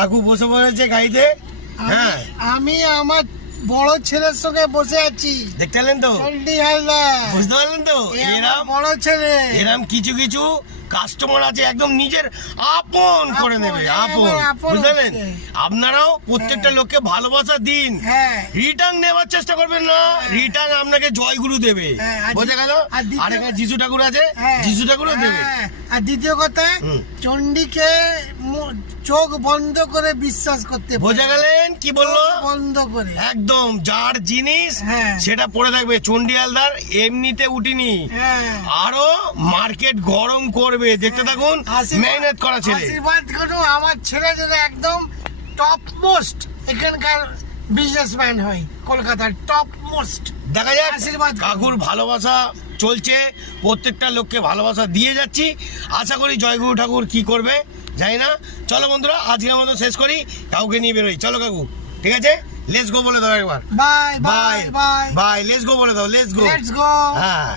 কাকু বসে পড়েছে গাড়িতে। হ্যাঁ, আমি আমার বড় ছেলের সঙ্গে বসে আছি। দেখতে পেলেন তো, চন্ডি হালদার, বুঝতে পারলেন তো? এরম বড় ছেলে, এরম কিছু কিছু কাস্টমার আছে একদম নিজের আপন করে নেবে, আপন। বুঝতে পারলেন? আপনারাও প্রত্যেকটা লোককে ভালোবাসা দিন, রিটার্ন নেওয়ার চেষ্টা করবেন না। রিটার্ন আপনাকে জয়গুরু দেবে, বোঝা গেল? আর এখানে যিশু ঠাকুর আছে, যিশু ঠাকুরও দেবে। আর দ্বিতীয় কথা, চন্ডিকে চোখ বন্ধ করে বিশ্বাস করতে, বোঝা গেলেন কি বললো? বন্ধ করে একদম যার জিনিস সেটা পড়ে থাকবে। চন্ডী হালদার এমনিতে উঠিনি, আরো মার্কেট গরম করবে। দেখতে থাকুন, মেহনত করা ছেলে। আশীর্বাদ করো আমার ছেলে যেন একদম টপ মোস্ট এখানকার বিজনেসম্যান হয়, কলকাতার টপ মোস্ট। দেখা যাক, আশীর্বাদ কাকুর ভালোবাসা চলছে, প্রত্যেকটা লোককে ভালোবাসা দিয়ে যাচ্ছি। আশা করি জয়গুরু ঠাকুর কি করবে জানি না। চলো বন্ধুরা, আজকে আমাদের শেষ করি, কাউকে নিয়ে বেরোই। চলো কাকু, ঠিক আছে, লেটস গো বলে দাও একবার। Bye bye bye bye, let's go বলে দাও, লেটস গো। Let's go. হ্যাঁ।